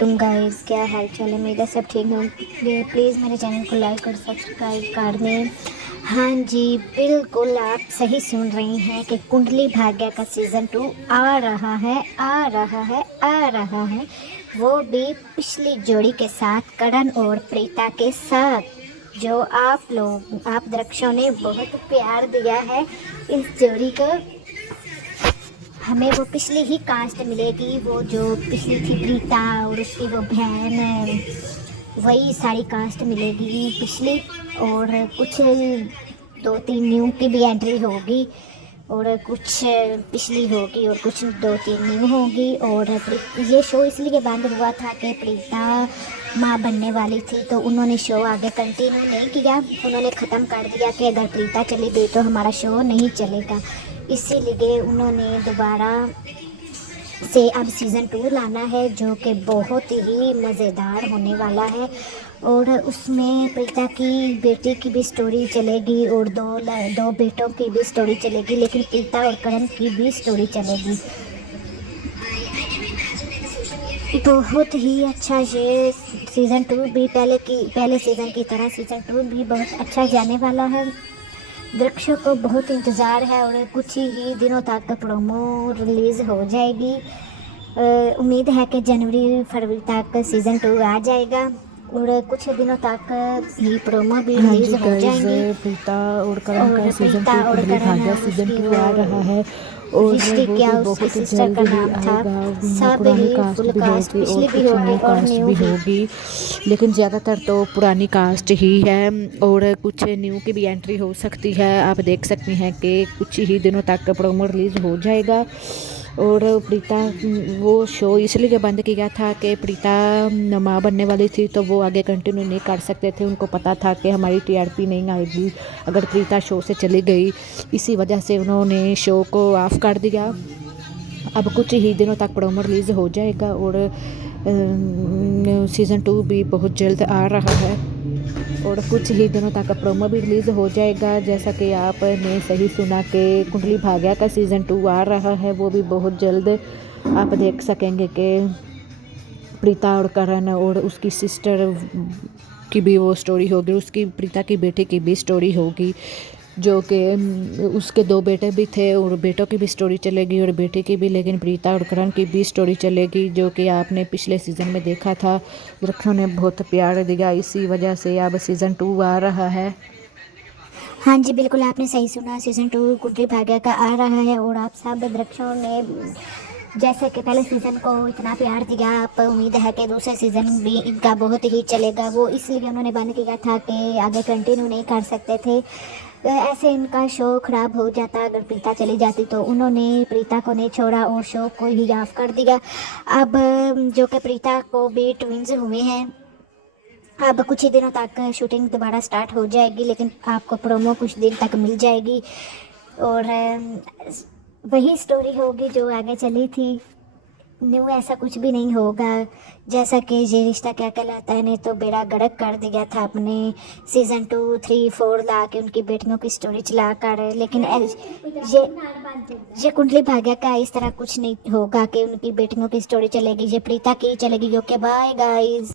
तुम गाइस क्या हाल चाल है। मेरा सब ठीक होंगे। प्लीज़ मेरे चैनल को लाइक और सब्सक्राइब कर दें। हाँ जी, बिल्कुल आप सही सुन रही हैं कि कुंडली भाग्य का सीज़न 2 आ रहा है, आ रहा है, आ रहा है। वो भी पिछली जोड़ी के साथ, करण और प्रीता के साथ। जो आप दर्शकों ने बहुत प्यार दिया है इस जोड़ी को, हमें वो पिछली ही कास्ट मिलेगी। वो जो पिछली थी प्रीता और उसकी वो बहन, वही सारी कास्ट मिलेगी पिछली। और कुछ 2-3 न्यू की भी एंट्री होगी और कुछ पिछली होगी और कुछ 2-3 न्यू होगी। और ये शो इसलिए बंद हुआ था कि प्रीता माँ बनने वाली थी, तो उन्होंने शो आगे कंटिन्यू नहीं किया। उन्होंने ख़त्म कर दिया कि अगर प्रीता चली गई तो हमारा शो नहीं चलेगा। इसीलिए उन्होंने दोबारा से अब सीज़न 2 लाना है, जो कि बहुत ही मज़ेदार होने वाला है। और उसमें प्रीता की बेटी की भी स्टोरी चलेगी और दो बेटों की भी स्टोरी चलेगी, लेकिन प्रीता और करण की भी स्टोरी चलेगी। बहुत ही अच्छा ये सीज़न 2 भी पहले सीज़न की तरह सीज़न 2 भी बहुत अच्छा जाने वाला है। दर्शकों को बहुत इंतज़ार है और कुछ ही दिनों तक प्रोमो रिलीज़ हो जाएगी। उम्मीद है कि जनवरी फरवरी तक सीज़न 2 आ जाएगा और कुछ दिनों तक ही प्रोमो भी हाँ रिलीज़ जी हो गाइस, जाएंगी। प्रीता और करण का और सीज़न प्रीता 2 और कुंडली करण, भाग्य सीज़न उसकी 2 वो आ रहा है और रिश्ते वो क्या भी उसकी बहुत सिस्टर जल्द का ही नाम था। आएगा। सब पुरानी ही कास्ट फुल भी कास्ट होगी और पिछली भी कुछ होगी न्यू और कास्ट न्यू भी भी। होगी, लेकिन ज़्यादातर तो पुरानी कास्ट ही है और कुछ न्यू की भी एंट्री हो सकती है। आप देख सकती हैं कि कुछ ही दिनों तक प्रोमो रिलीज़ हो जाएगा। और प्रीता वो शो इसलिए बंद किया था कि प्रीता माँ बनने वाली थी, तो वो आगे कंटिन्यू नहीं कर सकते थे। उनको पता था कि हमारी टीआरपी नहीं आएगी अगर प्रीता शो से चली गई। इसी वजह से उन्होंने शो को ऑफ कर दिया। अब कुछ ही दिनों तक प्रोमो रिलीज़ हो जाएगा और सीज़न 2 भी बहुत जल्द आ रहा है और कुछ ही दिनों तक प्रोमो भी रिलीज़ हो जाएगा। जैसा कि आपने सही सुना कि कुंडली भाग्य का सीज़न 2 आ रहा है, वो भी बहुत जल्द आप देख सकेंगे कि प्रीता और करण और उसकी सिस्टर की भी वो स्टोरी होगी, उसकी प्रीता की बेटे की भी स्टोरी होगी, जो कि उसके 2 बेटे भी थे और बेटों की भी स्टोरी चलेगी और बेटे की भी, लेकिन प्रीता और करण की भी स्टोरी चलेगी, जो कि आपने पिछले सीज़न में देखा था। दर्शकों ने बहुत प्यार दिया, इसी वजह से अब सीज़न 2 आ रहा है। हाँ जी, बिल्कुल आपने सही सुना। सीज़न 2 कुंडली भाग्य का आ रहा है और आप सब दर्शकों ने जैसे कि पहले सीज़न को इतना प्यार दिया, आप उम्मीद है कि दूसरा सीज़न भी इनका बहुत ही चलेगा। वो इसलिए उन्होंने बंद किया था कि आगे कंटिन्यू नहीं कर सकते थे। ऐसे इनका शो ख़राब हो जाता अगर प्रीता चली जाती, तो उन्होंने प्रीता को नहीं छोड़ा और शो को ही ऑफ कर दिया। अब जो कि प्रीता को भी ट्विंस हुए हैं, अब कुछ ही दिनों तक शूटिंग दोबारा स्टार्ट हो जाएगी, लेकिन आपको प्रोमो कुछ दिन तक मिल जाएगी और वही स्टोरी होगी जो आगे चली थी। न्यू ऐसा कुछ भी नहीं होगा। जैसा कि ये रिश्ता क्या कहलाता है ने तो बेड़ा गर्क कर दिया था अपने सीज़न 2, 3, 4 ला के उनकी बेटियों की स्टोरी चला कर, लेकिन ये कुंडली भाग्य का इस तरह कुछ नहीं होगा कि उनकी बेटियों की स्टोरी चलेगी। ये प्रीता की चलेगी। Okay bye guys.